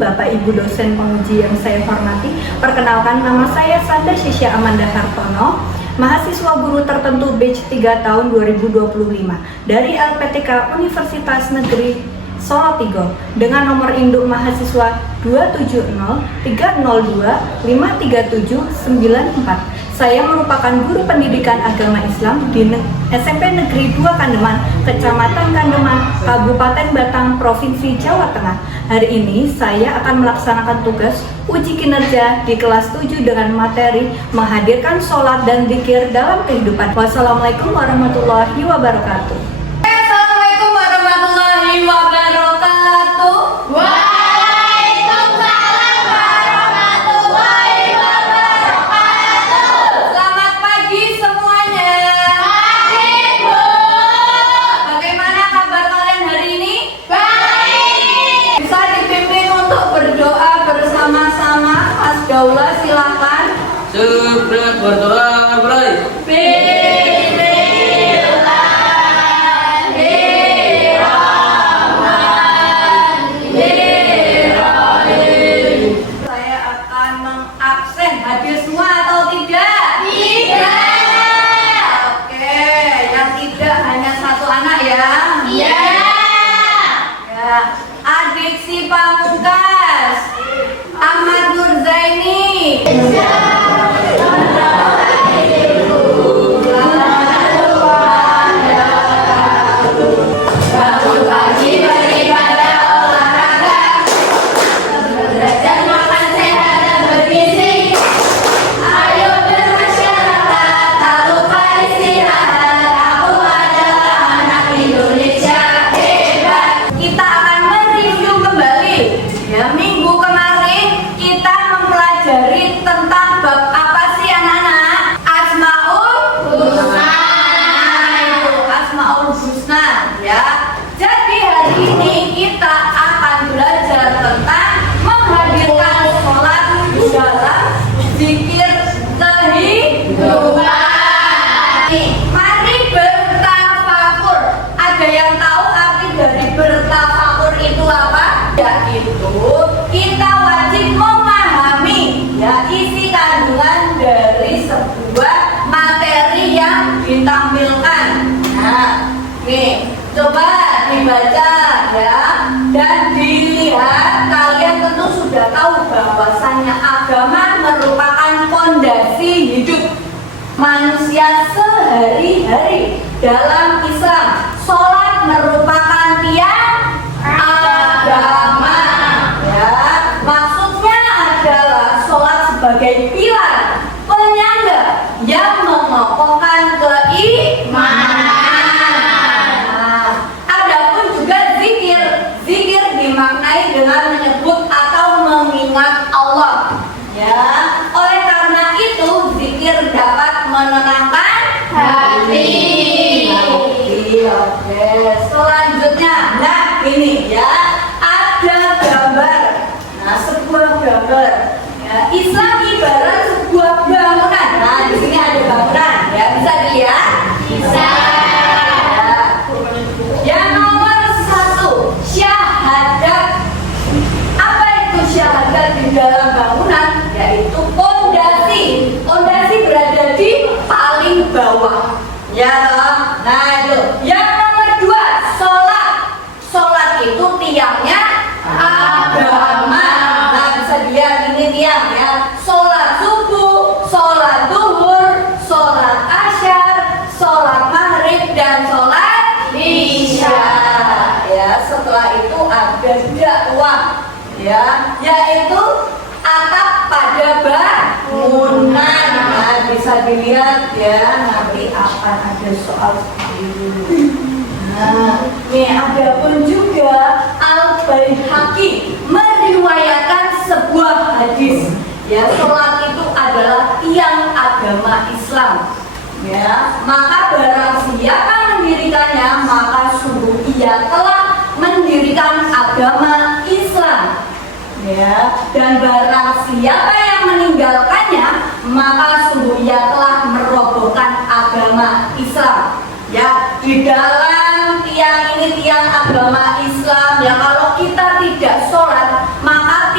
Bapak Ibu dosen penguji yang saya hormati. Perkenalkan, nama saya Sandra Sisya Amanda Hartono, mahasiswa guru tertentu batch 3 tahun 2025 dari LPTK Universitas Negeri Solo Tigor dengan nomor induk mahasiswa 27030253794. Saya merupakan guru pendidikan agama Islam di SMP Negeri 2 Kandeman, Kecamatan Kandeman, Kabupaten Batang, Provinsi Jawa Tengah. Hari ini saya akan melaksanakan tugas uji kinerja di kelas 7 dengan materi menghadirkan sholat dan zikir dalam kehidupan. Wassalamualaikum warahmatullahi wabarakatuh. Assalamualaikum warahmatullahi wabarakatuh. Waalaikumsalam warahmatullahi wabarakatuh. Selamat pagi semuanya. Pagi, Bu. Bagaimana kabar kalian hari ini? Baik. Bisa dipimpin untuk berdoa bersama-sama. Asdaullah, silakan. Sebelum berdoa, mulai. Saya akan mengabsen. Hadir semua atau tidak? Tidak. Oke, yang tidak hanya satu anak ya. Iya. Ya. Adik si Pamungkas, Ahmad Nurzaini. Bangun pagi beribadah olahraga, belajar makan sehat dan bergizi. Ayo bermasyarakat, tak lupa istirahat. Aku adalah anak Indonesia hebat. Kita akan mereview kembali. Ya, minggu kemarin kita mempelajari tentang bab apa sih anak-anak? Asmaul Husna. Nah, itu Asmaul Husna ya. Jadi hari ini kita akan belajar tentang menghadirkan sholat dalam zikir kehidupan. Mari bertafakur. Ada yang tahu arti dari bertafakur itu apa? Yaitu kita wajib memahami ya isi kandungan dari sebuah materi yang ditampilkan. Nah, nih coba dibaca ya dan dilihat. Kalian tentu sudah tahu bahwasannya agama merupakan fondasi hidup manusia sehari-hari. Dalam Islam, sholat merupakan tiang agama. Ya, maksudnya adalah sholat sebagai pilar penyangga yang mengokohkan keimanan. Nah, adapun juga zikir. Zikir dimaknai dengan menyebut atau mengingat Allah. Ya, oleh karena itu zikir dapat menenangkan hati. Oke, selanjutnya, nah ini ya ada gambar. Nah, sebuah gambar. Ya, Islam ibarat sebuah bangunan. Nah, di sini ada bangunan. Ya, bisa dilihat? Bisa. Yang nomor 1, syahadat. Apa itu syahadat di dalam bangunan? Yaitu pondasi. Pondasi berada di paling bawah. Ya toh? Nah itu. Yang nomor 2, sholat. Sholat itu tiangnya agama. Nah bisa dilihat ini tiang ya. Sholat subuh, sholat zuhur, sholat asyar, sholat maghrib dan sholat isya. Ya, setelah itu ada dakwah ya, yaitu atap pada bangunan. Nah, bisa dilihat ya, nanti akan ada soal seperti ini. Nah, ini ada pun juga Al-Baihaqi meriwayatkan sebuah hadis. Ya, sholat itu adalah tiang agama Islam. Ya, maka barang siapa mendirikannya, maka sungguh ia telah mendirikan agama Islam. Ya, dan barang siapa yang meninggalkannya, maka sungguh ia telah merobohkan agama Islam. Ya, di dalam tiang ini tiang agama Islam ya, kalau kita tidak sholat maka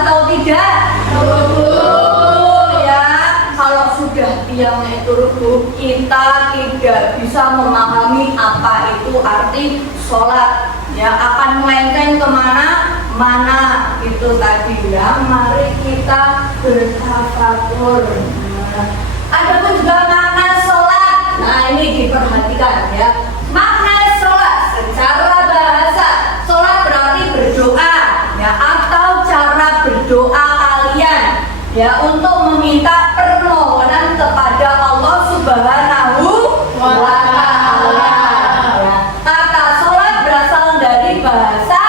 atau tidak? Turun ya. Kalau sudah tiangnya itu rubuh, kita tidak bisa memahami apa itu arti sholat. Ya, akan melenceng kemana? Mana itu tadi ya. Mari kita bertafakur. Ada pun juga makna sholat. Nah, ini diperhatikan ya. Makna sholat secara bahasa, sholat berarti berdoa ya, atau cara berdoa kalian ya untuk meminta permohonan kepada Allah Subhanahu wa Ta'ala. Ya. Kata sholat berasal dari bahasa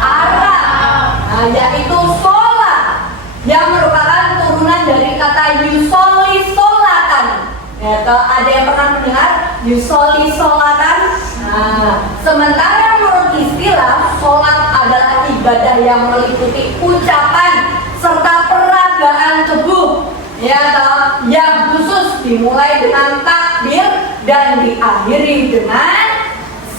Arab, nah, yaitu sholat yang merupakan turunan dari kata yusoli sholatan. Ya, ada yang pernah mendengar yusoli sholatan? Nah, sementara menurut istilah, sholat adalah ibadah yang meliputi ucapan serta peragaan tubuh, ya, yang khusus dimulai dengan takbir dan diakhiri dengan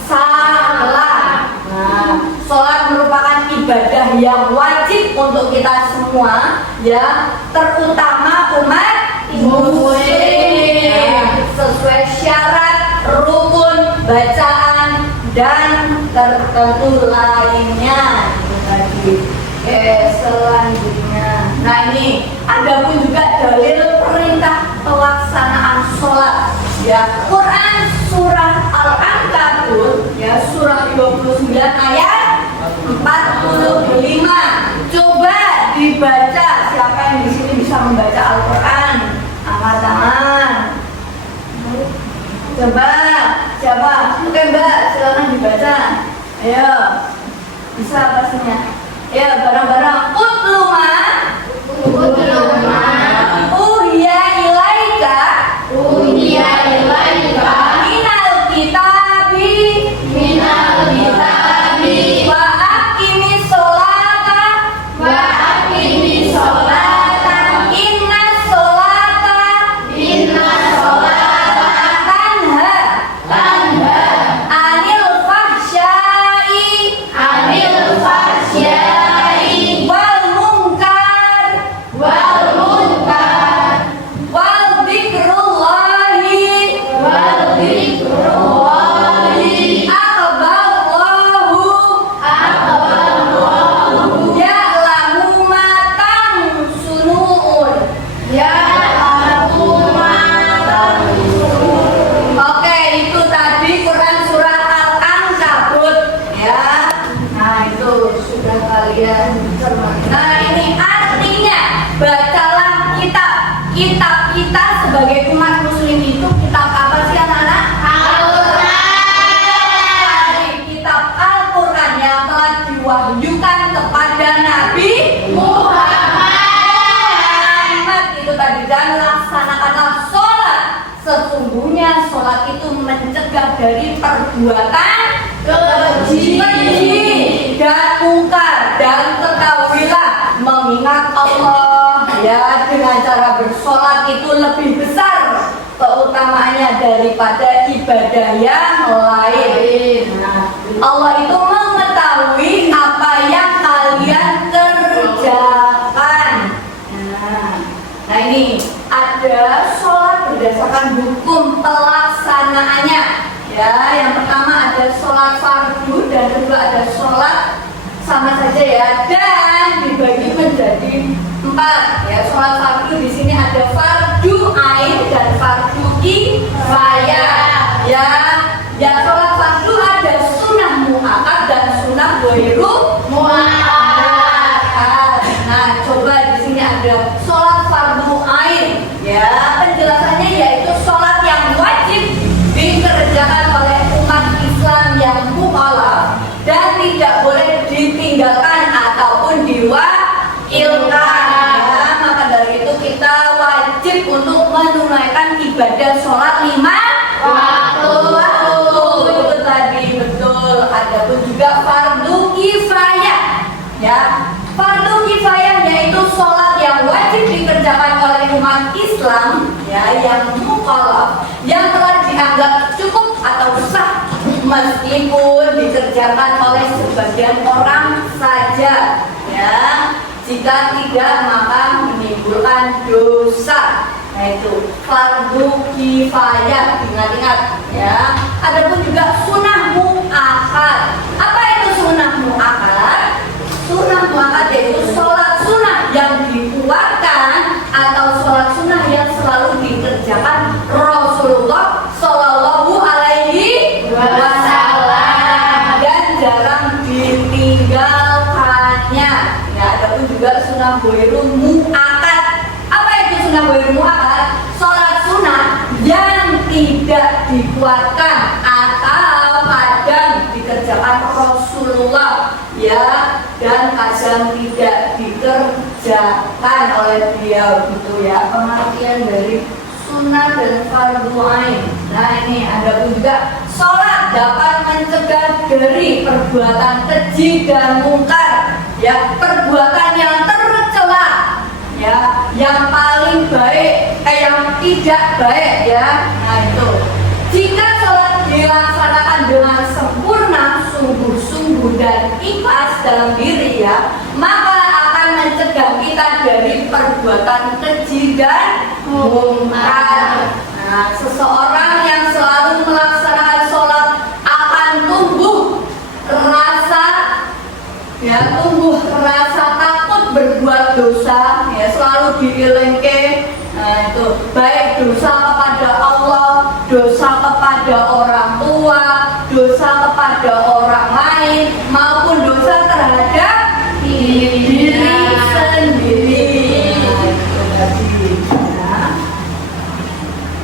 salam. Nah, sholat merupakan ibadah yang wajib untuk kita semua, ya, terutama umat muslim, ya, sesuai syarat, rukun, bacaan, dan tertentu lainnya. Itu tadi. Selanjutnya, nah ini ada pun juga dalil perintah pelaksanaan sholat ya. Quran surah Al-Ankabut ya, surah 29 ayat 45. Coba dibaca, siapa yang di sini bisa membaca Al-Quran? Angkat tangan. Coba, siapa? Oke Mbak, silakan dibaca. Ayo, bisa pastinya. Ya, barang-barang utluma uhiya ilaika minal kitabi wa aqimis sholata inna sholata tanha anil fahsyai wal munkar wal dzikrullahi akbarallahu ya'lamu ma tansunun. Oke, itu tadi Quran surah Al-Ankabut ya. Nah, itu sudah kalian cermati. Nah, ini artinya bacalah kitab. Kitab kita sebagai umat muslim itu kitab apa sih anak-anak? Al-Quran. Kitab Al-Quran yang telah diwahyukan kepada Nabi Muhammad itu tadi, dan laksanakanlah sholat. Sesungguhnya sholat itu mencegah dari perbuatan keji dan mungkar, dan ketahuilah mengingat Allah ya dengan cara bersolat itu lebih besar keutamaannya daripada ibadah yang lain. Nah, Allah itu mengetahui apa yang kalian kerjakan. Nah ini ada sholat berdasarkan hukum pelaksanaannya ya. Yang pertama ada sholat fardu, dan kedua ada sholat sama saja ya, dan dibagi menjadi 4 ya. Sholat fardu di sini ada fardu ain dan fardu kifayah ya. Ya, sholat fardu ada sunnah muakkad dan sunnah ghairu muakkad. Nah, coba di sini ada sholat fardu ain ya. Penjelasannya yaitu sholat yang wajib dikerjakan oleh umat Islam yang mukallaf dan tidak boleh ditinggalkan ataupun diwakilkan ya. Maka dari itu kita wajib untuk menunaikan ibadah sholat 5 waktu. Itu tadi betul. Ada pun juga fardu kifayah ya. Fardu kifayah yaitu sholat yang wajib dikerjakan oleh umat Islam ya, yang mukallaf, yang telah dianggap cukup atau sah meskipun dikerjakan oleh sebagian orang saja ya. Jika tidak maka menimbulkan dosa. Nah itu fardu kifayah, ingat-ingat ya. Adapun juga sunnah muakkad. Apa itu sunnah muakkad? Sunnah muakkad yaitu sholat sunnah yang dikuatkan atau sholat sunnah yang selalu dikerjakan Rasulullah Shallallahu Alaihi Wasallam dan jarang ditinggalkannya. Ya, adapun juga sunnah ghairu muakkad. Apa itu sunnah ghairu muakkad? Sholat sunnah yang tidak dikuatkan atau kadang dikerjakan Rasulullah ya, dan kadang tidak dikerjakan oleh beliau gitu ya. Pengertian dari sunnah dan fardu ain. Nah ini ada pun juga sholat dapat mencegah dari perbuatan keji dan mungkar ya, perbuatan yang tercela ya, yang paling baik yang tidak baik ya. Nah itu jika sholat dilaksanakan dengan sempurna, sungguh-sungguh dan ikhlas dalam diri ya, maka akan mencegah kita dari perbuatan keji dan mungkar. Nah, seseorang yang selalu melaksanakan sholat akan tumbuh rasa takut berbuat dosa ya, selalu dielingke. Nah itu baik dosa kepada Allah, dosa kepada orang tua, dosa kepada orang lain, maupun dosa terhadap diri sendiri.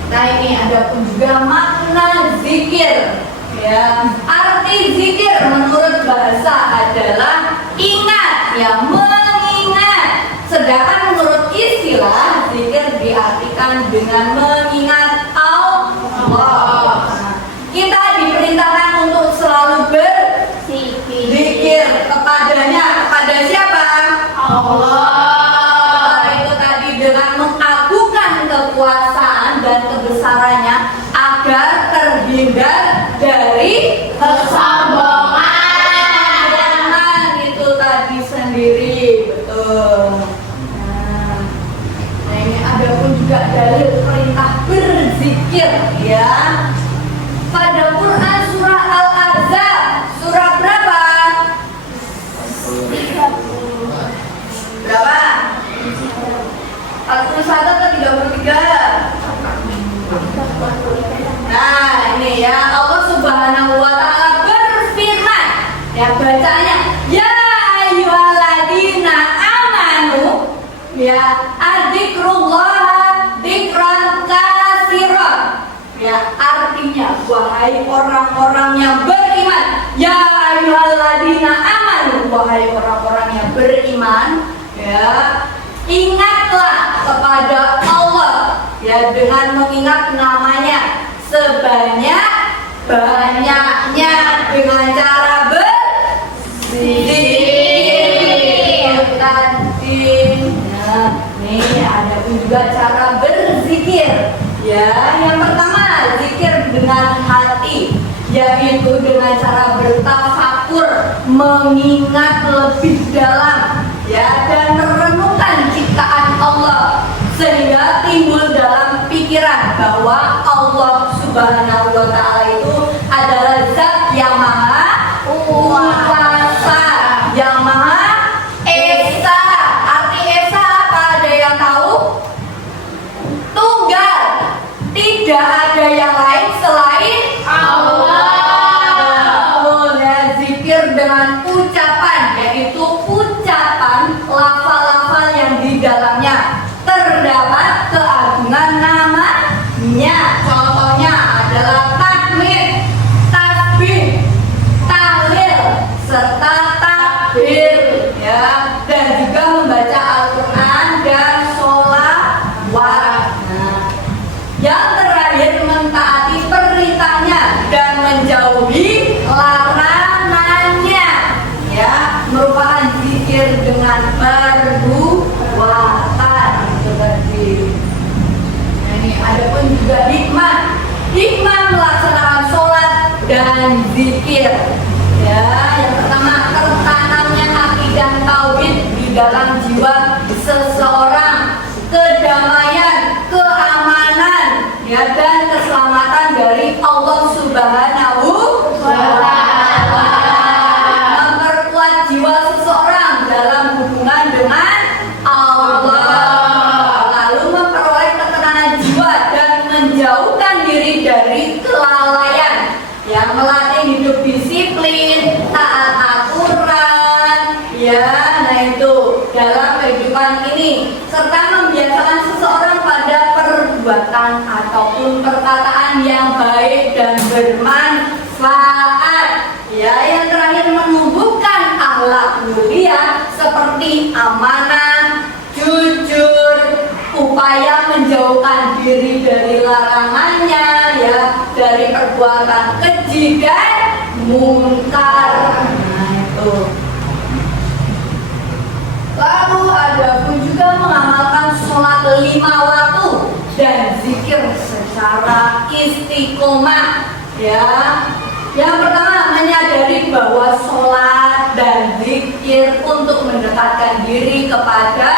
Nah ini ada pun juga makna zikir ya. Arti zikir menurut bahasa adalah ingat ya, mengingat. Sedangkan menurut istilah zikir diartikan dengan mengingat Allah. Kita diperintahkan untuk selalu berzikir kepadanya. Kepada siapa? Allah. Itu tadi dengan mengagungkan kekuasaan dan kebesarannya agar terhindar dari kesombongan. Itu tadi sendiri, betul. Nah ini ada pun juga dalil perintah berzikir ya. Pada Quran surah Al-Ahzab surah berapa? Berapa? 41 atau 33? Nah ini ya, Allah Subhanahu wa ta'ala berfirman ya, bacanya ya ayyuhalladzina amanu ya, adzikrullaha dzikran katsiran ya, artinya wahai orang-orang yang beriman. Ya ayyuhalladzina amanu, wahai orang-orang yang beriman ya, ingatlah kepada Allah ya, dengan mengingat namanya sebanyak-banyaknya dengan cara berzikir tadi. Nah, ini ada pun juga cara berzikir ya. Yang pertama zikir dengan hati, yaitu dengan cara bertafakur, mengingat lebih dalam ya, dan merenungkan ciptaan Allah sehingga timbul dalam pikiran bahwa Allah Subhanahu wa ta'ala itu adalah zat yang maha kuasa, yang maha esa. Arti esa apa? Ada yang tahu? Tunggal, tidak ada yang lain selain Allah. Boleh zikir dengan ucapan, yaitu ucapan lafal-lafal yang di dalamnya terdapat keagungan namanya. Contohnya adalah tahmid, tasbih, tahlil, serta takbir ya, dan juga membaca Al-Quran dan sholawat. Nah, yang terakhir mentaati perintahnya dan menjauhi larangannya ya, merupakan zikir dengan perbuatan. serta membiasakan seseorang pada perbuatan ataupun perkataan yang baik dan bermanfaat. Ya, yang terakhir menumbuhkan akhlak mulia seperti amanah, jujur, upaya menjauhkan diri dari larangannya, ya, dari perbuatan keji dan mungkar. Nah, itu. Lalu ada pun juga mengamalkan sholat 5 waktu dan zikir secara istiqomah. Ya, yang pertama menyadari bahwa sholat dan zikir untuk mendekatkan diri kepada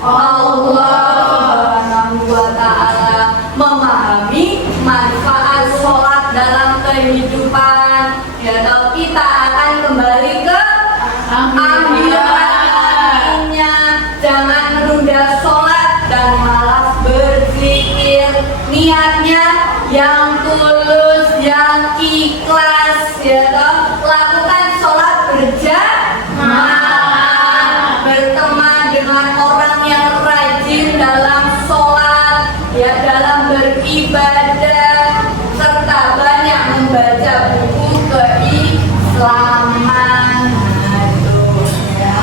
Allah Subhanahu wa Ta'ala, memahami manfaat sholat dalam kehidupan. Ya, tahu kita akan kembali ke akhirat. Jangan menunda sholat dan malas berzikir. Niatnya yang tulus, yang ikhlas, ya toh. Lakukan sholat berjamaah, berteman dengan orang yang rajin dalam sholat, ya, dalam beribadah, serta banyak membaca buku keislaman. Nah, itu, ya.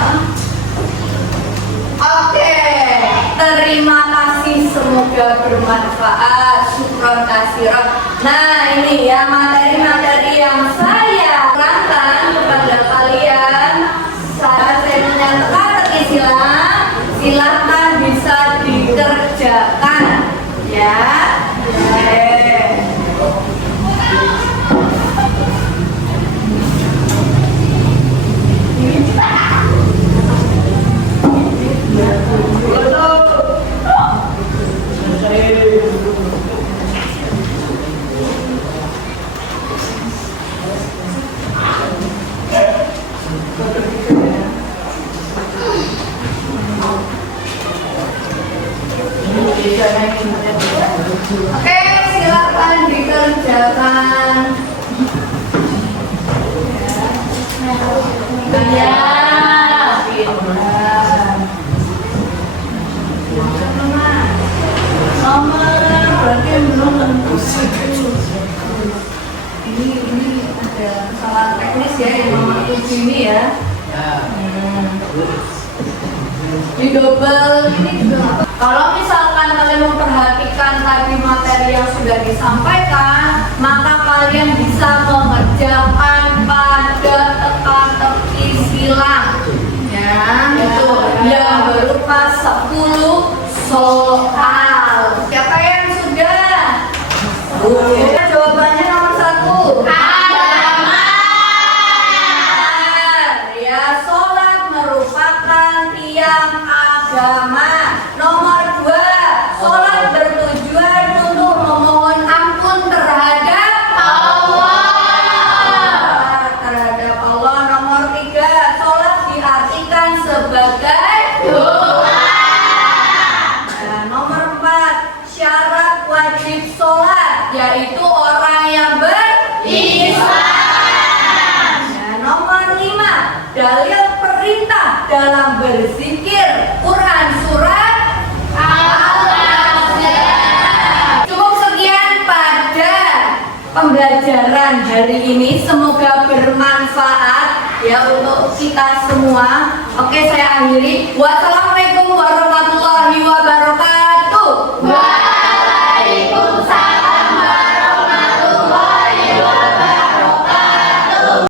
Oke, terima kasih, semoga bermanfaat. Syukron kasiran. Nah, ini ya materi-materi yang saya terangkan kepada kalian. Saya menyatakan silahkan bisa dikerjakan, ya. Oke, silakan dikerjakan. Ya. Nomor berarti belum tentu. Ini ada kesalahan teknis ya, yang nomor 7 ini ya. Di double ini juga. Kalau misalkan kalian memperhatikan tadi materi yang sudah disampaikan, maka kalian bisa mengerjakan pada teka-teki silang, ya, itu yang berupa 10 soal. Siapa yang sudah? Jawabannya nomor 1. Ya, sholat merupakan tiang agama. Nomor 2, sholat bertujuan untuk memohon ampun terhadap Allah. Nomor 3, sholat diartikan sebagai doa. Nah, nomor 4, syarat wajib sholat yaitu orang yang berislam. Nah, nomor 5, dalil perintah dalam berzikir Quran surat Al-Asr. Cukup sekian pada pembelajaran hari ini, semoga bermanfaat ya untuk kita semua. Oke, saya akhiri. Wassalamualaikum warahmatullahi wabarakatuh.